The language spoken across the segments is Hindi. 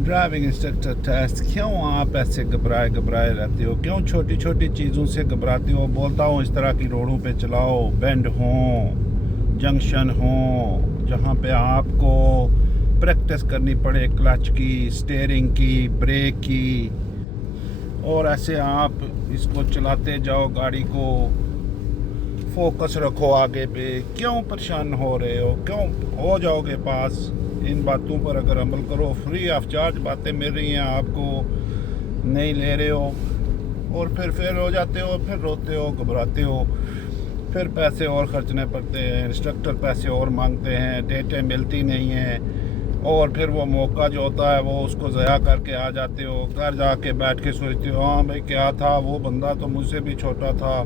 Driving instructor test. क्यों आप ऐसे घबराए घबराए रहते हो? क्यों छोटी छोटी चीज़ों से घबराते हो? बोलता हूँ इस तरह की रोडों पे चलाओ, बेंड हो, जंक्शन हो, जहाँ पे आपको प्रैक्टिस करनी पड़े क्लच की, स्टीयरिंग की, ब्रेक की, और ऐसे आप इसको चलाते जाओ, गाड़ी को फोकस रखो आगे पे। क्यों परेशान हो रहे हो? क्यों हो जाओगे पास? इन बातों पर अगर अमल करो, फ्री ऑफ चार्ज बातें मिल रही हैं आपको, नहीं ले रहे हो, और फिर फेल हो जाते हो, फिर रोते हो, घबराते हो, फिर पैसे और खर्चने पड़ते हैं, इंस्ट्रक्टर पैसे और मांगते हैं, डेटें मिलती नहीं हैं, और फिर वो मौका जो होता है वो उसको ज़या करके आ जाते हो। घर जाके बैठ के सोचते हो, हाँ भाई क्या था, वो बंदा तो मुझसे भी छोटा था,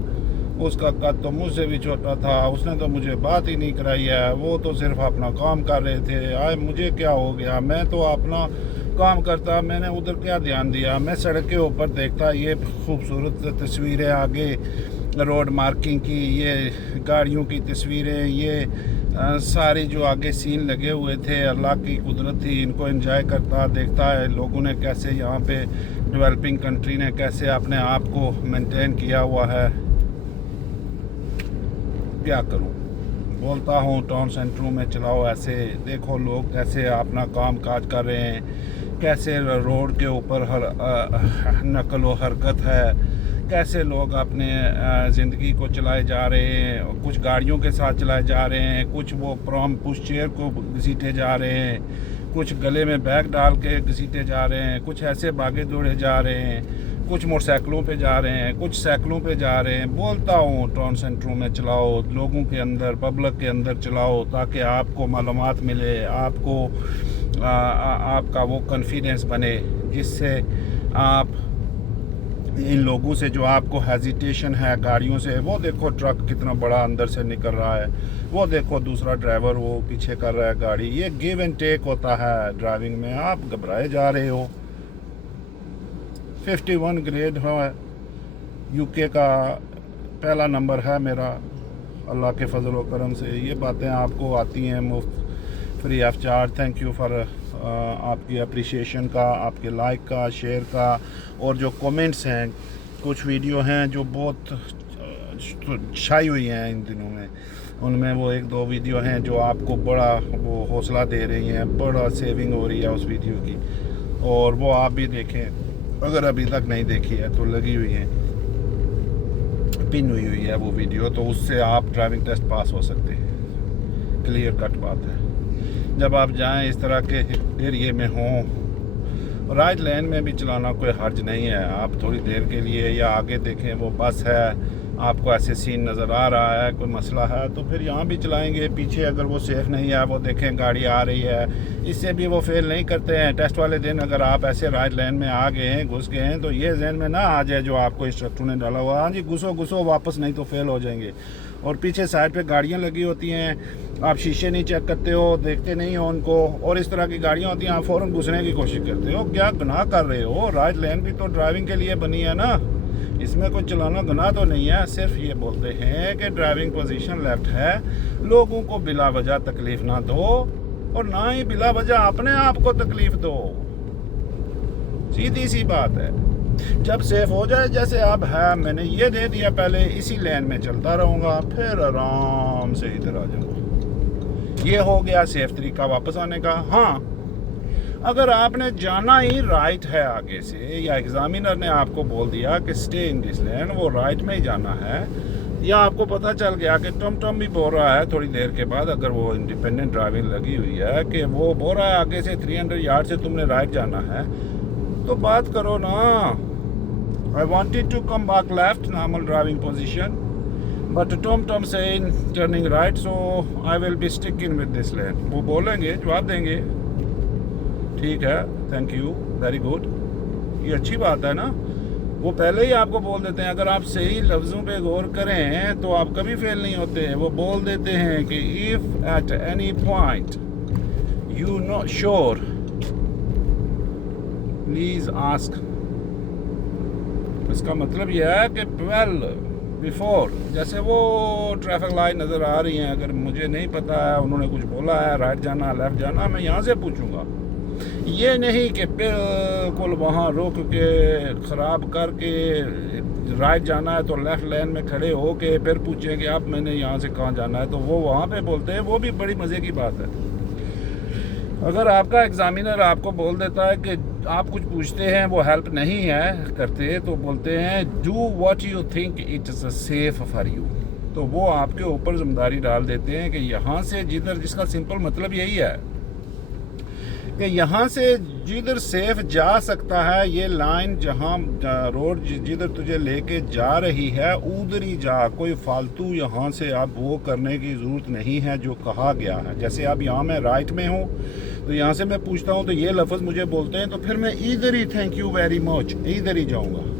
उसका कद तो मुझसे भी छोटा था, उसने तो मुझे बात ही नहीं कराई है, वो तो सिर्फ अपना काम कर रहे थे, आए मुझे क्या हो गया, मैं तो अपना काम करता, मैंने उधर क्या ध्यान दिया। मैं सड़क के ऊपर देखता ये खूबसूरत तस्वीरें आगे, रोड मार्किंग की, ये गाड़ियों की तस्वीरें, ये सारी जो आगे सीन लगे हुए थे, अल्लाह की कुदरत थी, इनको एंजॉय करता देखता है लोगों ने कैसे यहाँ पे डेवलपिंग कंट्री ने कैसे अपने आप को मेंटेन किया हुआ है। क्या करूं? बोलता हूँ टाउन सेंटरों में चलाओ ऐसे, देखो लोग कैसे अपना काम काज कर रहे हैं, कैसे रोड के ऊपर नकल व हरकत है, कैसे लोग अपने ज़िंदगी को चलाए जा रहे हैं, कुछ गाड़ियों के साथ चलाए जा रहे हैं, कुछ वो प्रॉम पुश चेयर को घसीटे जा रहे हैं, कुछ गले में बैग डाल के घसीटे जा रहे हैं, कुछ ऐसे भागे दौड़े जा रहे हैं, कुछ मोटरसाइकिलों पे जा रहे हैं, कुछ साइकिलों पे जा रहे हैं। बोलता हूँ टाउन सेंटरों में चलाओ, लोगों के अंदर, पब्लिक के अंदर चलाओ, ताकि आपको मालूमात मिले, आपको आपका वो कॉन्फिडेंस बने, जिससे आप इन लोगों से जो आपको हेजिटेशन है गाड़ियों से, वो देखो ट्रक कितना बड़ा अंदर से निकल रहा है, वो देखो दूसरा ड्राइवर वो पीछे कर रहा है गाड़ी, ये गिव एंड टेक होता है ड्राइविंग में। आप घबराए जा रहे हो। 51 ग्रेड है, यूके का पहला नंबर है मेरा, अल्लाह के फजल व करम से ये बातें आपको आती हैं मुफ्त, free of charge. Thank you for आपकी अप्रिसिएशन का, आपके लाइक का, शेयर का, और जो कमेंट्स हैं, कुछ वीडियो हैं जो बहुत छाई हुई हैं इन दिनों में, उनमें वो एक दो वीडियो हैं जो आपको बड़ा वो हौसला दे रही हैं, बड़ा सेविंग हो रही है उस वीडियो की, और वो आप भी देखें अगर अभी तक नहीं देखी है तो। लगी हुई है, पिन हुई है वो वीडियो, तो उससे आप ड्राइविंग टेस्ट पास हो सकते हैं। क्लियर कट बात है। जब आप जाएं इस तरह के एरिए में हों, राइट लेन में भी चलाना कोई हर्ज नहीं है। आप थोड़ी देर के लिए या आगे देखें वो बस है, आपको ऐसे सीन नज़र आ रहा है, कोई मसला है तो फिर यहाँ भी चलाएंगे। पीछे अगर वो सेफ़ नहीं है, वो देखें गाड़ी आ रही है, इससे भी वो फेल नहीं करते हैं। टेस्ट वाले दिन अगर आप ऐसे राइट लेन में आ गए हैं, घुस गए हैं, तो ये जहन में ना आ जाए जो आपको इंस्ट्रक्टर ने डाला हुआ, हाँ जी घुसो घुसो वापस, नहीं तो फेल हो जाएंगे। और पीछे साइड पे गाड़ियाँ लगी होती हैं, आप शीशे नहीं चेक करते हो, देखते नहीं हो उनको, और इस तरह की गाड़ियाँ होती हैं, आप फ़ौरन घुसने की कोशिश करते हो। क्या गुनाह कर रहे हो? राइट लेन भी तो ड्राइविंग के लिए बनी है ना, इसमें कोई चलाना गुनाह तो नहीं है। सिर्फ ये बोलते हैं कि ड्राइविंग पोजीशन लेफ्ट है, लोगों को बिला वजह तकलीफ ना दो, और ना ही बिला वजह अपने आप को तकलीफ दो। सीधी सी बात है। जब सेफ हो जाए, जैसे अब है, मैंने ये दे दिया, पहले इसी लेन में चलता रहूँगा, फिर आराम से इधर आ जाऊँगा। ये हो गया सेफ तरीका वापस आने का। हाँ, अगर आपने जाना ही राइट है आगे से, या एग्जामिनर ने आपको बोल दिया कि स्टे इन दिस लेन, वो राइट में ही जाना है, या आपको पता चल गया कि टम टम भी बोल रहा है थोड़ी देर के बाद, अगर वो इंडिपेंडेंट ड्राइविंग लगी हुई है कि वो बोल रहा है आगे से 300 यार्ड से तुमने राइट जाना है, तो बात करो ना। I wanted to come back left, normal driving position, but Tom saying turning right, so I will be sticking with this lane. वो बोलेंगे, जवाब देंगे, ठीक है, थैंक यू, वेरी गुड, ये अच्छी बात है ना। वो पहले ही आपको बोल देते हैं। अगर आप सही लफ्ज़ों पे गौर करें तो आप कभी फेल नहीं होते। वो बोल देते हैं कि if at any point you not sure please ask. इसका मतलब यह है कि वेल बिफोर, जैसे वो ट्रैफिक लाइट नज़र आ रही हैं, अगर मुझे नहीं पता है, उन्होंने कुछ बोला है राइट जाना लेफ़्ट जाना, मैं यहाँ से पूछूंगा। ये नहीं कि बिल्कुल वहाँ रुक के ख़राब करके राइट जाना है तो लेफ़्ट लेन में खड़े हो के फिर पूछें कि अब मैंने यहाँ से कहाँ जाना है, तो वो वहाँ पे बोलते हैं। वो भी बड़ी मज़े की बात है। अगर आपका एग्ज़ामिनर आपको बोल देता है कि आप कुछ पूछते हैं वो हेल्प नहीं है करते, तो बोलते हैं do what you think it is safe for you, तो वो आपके ऊपर जिम्मेदारी डाल देते हैं कि यहाँ से जिधर, जिसका सिंपल मतलब यही है कि यहाँ से जिधर सेफ जा सकता है, ये लाइन जहाँ रोड जिधर तुझे लेके जा रही है उधर ही जा, कोई फालतू यहाँ से अब वो करने की ज़रूरत नहीं है जो कहा गया है। जैसे अब यहाँ मैं राइट में हूँ तो यहाँ से मैं पूछता हूँ तो ये लफ्ज़ मुझे बोलते हैं, तो फिर मैं इधर ही थैंक यू वेरी मच इधर ही जाऊँगा।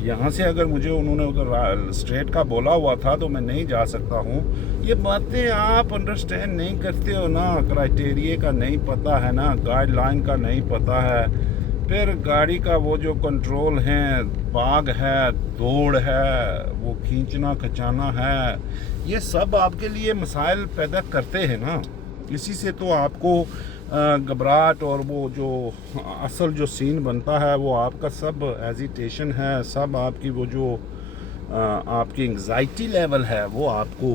यहाँ से अगर मुझे उन्होंने उधर स्ट्रेट का बोला हुआ था तो मैं नहीं जा सकता हूँ। ये बातें आप अंडरस्टैंड नहीं करते हो ना, क्राइटेरिया का नहीं पता है ना, गाइडलाइन का नहीं पता है, फिर गाड़ी का वो जो कंट्रोल है, भाग है, दौड़ है, वो खींचना खचाना है, ये सब आपके लिए मसाइल पैदा करते हैं ना। इसी से तो आपको घबराहट और वो जो असल जो सीन बनता है वो आपका सब एजिटेशन है, सब आपकी वो जो आपकी एंग्जाइटी लेवल है वो आपको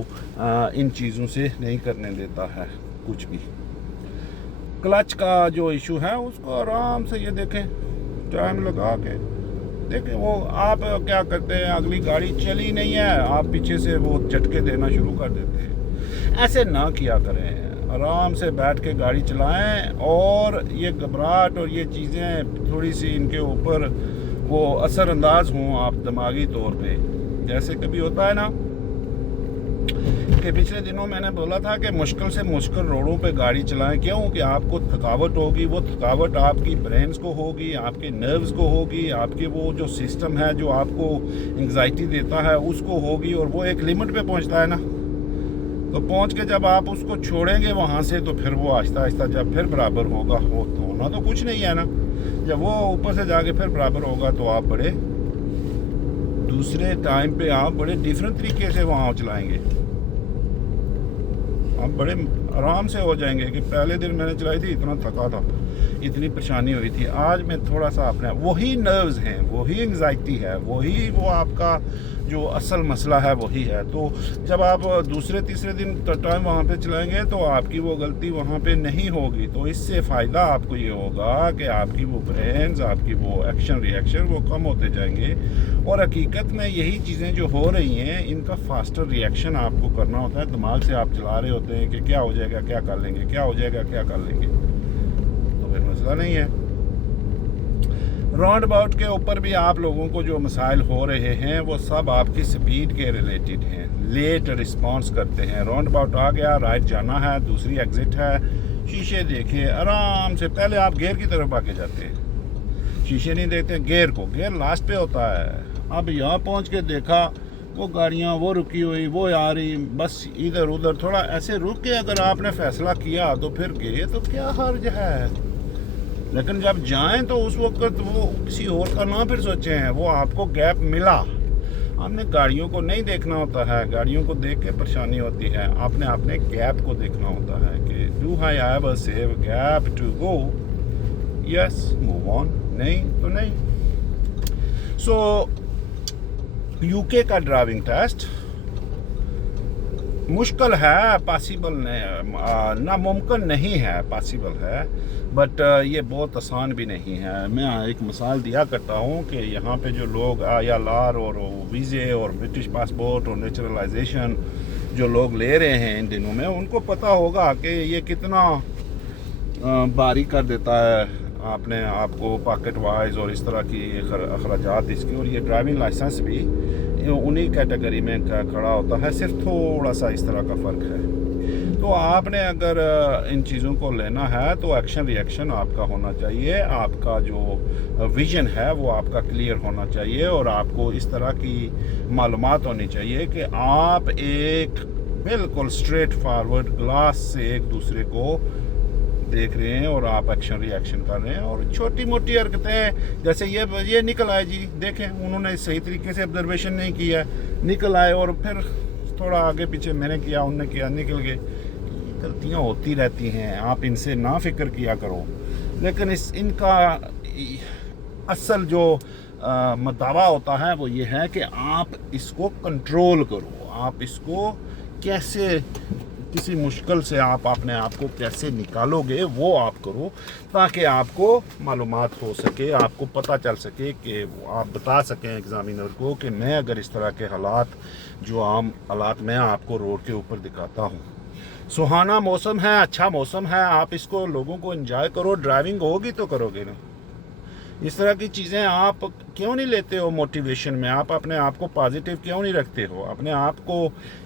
इन चीज़ों से नहीं करने देता है कुछ भी। क्लच का जो इशू है उसको आराम से ये देखें, टाइम लगा के देखें। वो आप क्या करते हैं, अगली गाड़ी चली नहीं है, आप पीछे से वो झटके देना शुरू कर देते हैं। ऐसे ना किया करें, आराम से बैठ के गाड़ी चलाएं। और ये घबराहट और ये चीज़ें थोड़ी सी इनके ऊपर वो असरअंदाज हों आप दिमागी तौर पे। जैसे कभी होता है ना कि पिछले दिनों मैंने बोला था कि मुश्किल से मुश्किल रोडों पे गाड़ी चलाएं। क्यों? कि आपको थकावट होगी, वो थकावट आपकी ब्रेन्स को होगी, आपके नर्व्स को होगी, आपके वो जो सिस्टम है जो आपको एंग्जाइटी देता है उसको होगी, और वो एक लिमिट पे पहुंचता है ना। तो पहुंच के जब आप उसको छोड़ेंगे वहाँ से तो फिर वो आहिस्ता आहिस्ता जब फिर बराबर होगा, वो तो होना तो कुछ नहीं है ना, जब वो ऊपर से जाके फिर बराबर होगा तो आप बड़े दूसरे टाइम पे आप बड़े डिफरेंट तरीके से वहाँ चलाएंगे, आप बड़े आराम से हो जाएंगे। कि पहले दिन मैंने चलाई थी इतना थका था, इतनी परेशानी हुई थी, आज मैं थोड़ा सा अपने वही नर्व्स हैं, वही एंग्जाइटी है, वही वो आपका जो असल मसला है वही है। तो जब आप दूसरे तीसरे दिन टाइम वहाँ पे चलाएंगे तो आपकी वो गलती वहाँ पे नहीं होगी। तो इससे फ़ायदा आपको ये होगा कि आपकी वो ब्रेन्स, आपकी वो एक्शन रिएक्शन वो कम होते जाएंगे। और हकीकत में यही चीज़ें जो हो रही हैं इनका फास्टर रिएक्शन आपको करना होता है। दिमाग से आप चला रहे होते हैं कि क्या हो जाएगा, क्या कर लेंगे, क्या हो जाएगा, क्या कर लेंगे, तो फिर मसला नहीं है। राउंड अबाउट के ऊपर भी आप लोगों को जो मसाइल हो रहे हैं वो सब आपकी स्पीड के रिलेटेड हैं, लेट रिस्पांस करते हैं। राउंड अबाउट आ गया, राइट जाना है, दूसरी एग्जिट है, शीशे देखिए आराम से। पहले आप गेयर की तरफ आके जाते हैं, शीशे नहीं देखते, गेयर को, गेयर लास्ट पे होता है। अब यहाँ पहुँच के देखा वो गाड़ियाँ वो रुकी हुई, वो आ रही, बस इधर उधर थोड़ा ऐसे रुक के अगर आपने फैसला किया तो फिर गए तो क्या हर्ज है। लेकिन जब जाएं तो उस वक्त वो किसी और का ना फिर सोचें हैं, वो आपको गैप मिला। आपने गाड़ियों को नहीं देखना होता है, गाड़ियों को देख के परेशानी होती है, आपने अपने गैप को देखना होता है कि do I have a safe gap to go, yes move on, नहीं तो नहीं। सो यूके का ड्राइविंग टेस्ट मुश्किल है, पॉसिबल नहीं, नामुमकिन नहीं है, पॉसिबल है, बट ये बहुत आसान भी नहीं है। मैं एक मिसाल दिया करता हूँ कि यहाँ पे जो लोग ILR और वीज़े और ब्रिटिश पासपोर्ट और नेचुरलाइजेशन जो लोग ले रहे हैं इन दिनों में, उनको पता होगा कि ये कितना भारी कर देता है आपने आपको पॉकेट वाइज और इस तरह की अखराजात इसकी। और ये ड्राइविंग लाइसेंस भी उन्हीं कैटेगरी में खड़ा होता है, सिर्फ थोड़ा सा इस तरह का फ़र्क है। तो आपने अगर इन चीज़ों को लेना है तो एक्शन रिएक्शन आपका होना चाहिए, आपका जो विज़न है वो आपका क्लियर होना चाहिए, और आपको इस तरह की मालूमात होनी चाहिए कि आप एक बिल्कुल स्ट्रेट फॉरवर्ड ग्लास से एक दूसरे को देख रहे हैं और आप एक्शन रिएक्शन कर रहे हैं। और छोटी मोटी हरकतें जैसे ये निकल आए जी, देखें उन्होंने सही तरीके से ऑब्जर्वेशन नहीं किया, निकल आए और फिर थोड़ा आगे पीछे मैंने किया, उनने किया, निकल गए। गलतियाँ होती रहती हैं, आप इनसे ना फिक्र किया करो। लेकिन इनका असल जो मदावा होता है वो ये है कि आप इसको कंट्रोल करो, आप इसको कैसे किसी मुश्किल से आप अपने आप को कैसे निकालोगे वो आप करो, ताकि आपको मालूमात हो सके, आपको पता चल सके कि आप बता सकें एग्ज़ामिनर को कि मैं अगर इस तरह के हालात, जो आम हालात मैं आपको रोड के ऊपर दिखाता हूँ। सुहाना मौसम है, अच्छा मौसम है, आप इसको लोगों को एंजॉय करो, ड्राइविंग होगी तो करोगे ना। इस तरह की चीज़ें आप क्यों नहीं लेते हो मोटिवेशन में, आप अपने आप को पॉजिटिव क्यों नहीं रखते हो, अपने आप को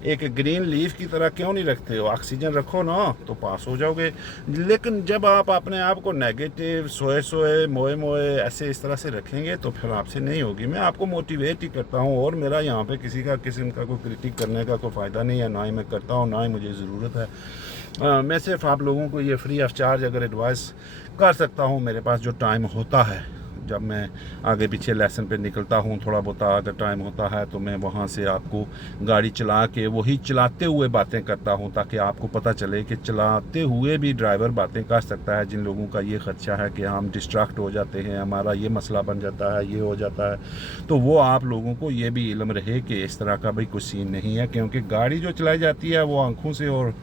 एक ग्रीन लीफ की तरह क्यों नहीं रखते हो। ऑक्सीजन रखो ना तो पास हो जाओगे। लेकिन जब आप अपने आप को नेगेटिव, सोए सोए, मोए मोए ऐसे इस तरह से रखेंगे तो फिर आपसे नहीं होगी। मैं आपको मोटिवेट ही करता हूँ, और मेरा यहाँ पे किसी का किस्म का कोई क्रिटिक करने का कोई फ़ायदा नहीं है, ना ही मैं करता हूँ, ना ही मुझे ज़रूरत है। मैं सिर्फ आप लोगों को ये फ्री ऑफ चार्ज अगर एडवाइस कर सकता हूँ, मेरे पास जो टाइम होता है, जब मैं आगे पीछे लेसन पे निकलता हूँ, थोड़ा बहुत अगर टाइम होता है तो मैं वहाँ से आपको गाड़ी चला के वही चलाते हुए बातें करता हूँ, ताकि आपको पता चले कि चलाते हुए भी ड्राइवर बातें कर सकता है। जिन लोगों का ये खदशा है कि हम डिस्ट्रैक्ट हो जाते हैं, हमारा ये मसला बन जाता है, ये हो जाता है, तो वो आप लोगों को ये भी इल्म रहे कि इस तरह का भाई कोई सीन नहीं है, क्योंकि गाड़ी जो चलाई जाती है वो आँखों से और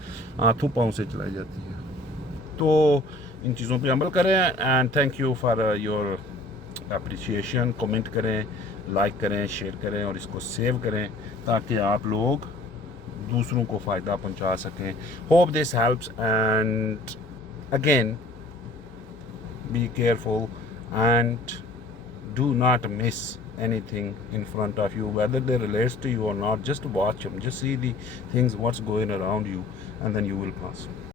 हाथों पाँव से चलाई जाती है। तो इन चीज़ों पे अमल करें। And thank you for your appreciation. Comment करें, लाइक करें, शेयर करें और इसको सेव करें, ताकि आप लोग दूसरों को फ़ायदा पहुंचा सकें। Hope this helps, and again be careful and do not miss anything in front of you, whether they relates to you or not. Just watch them, just see the things what's going around you, and then you will pass.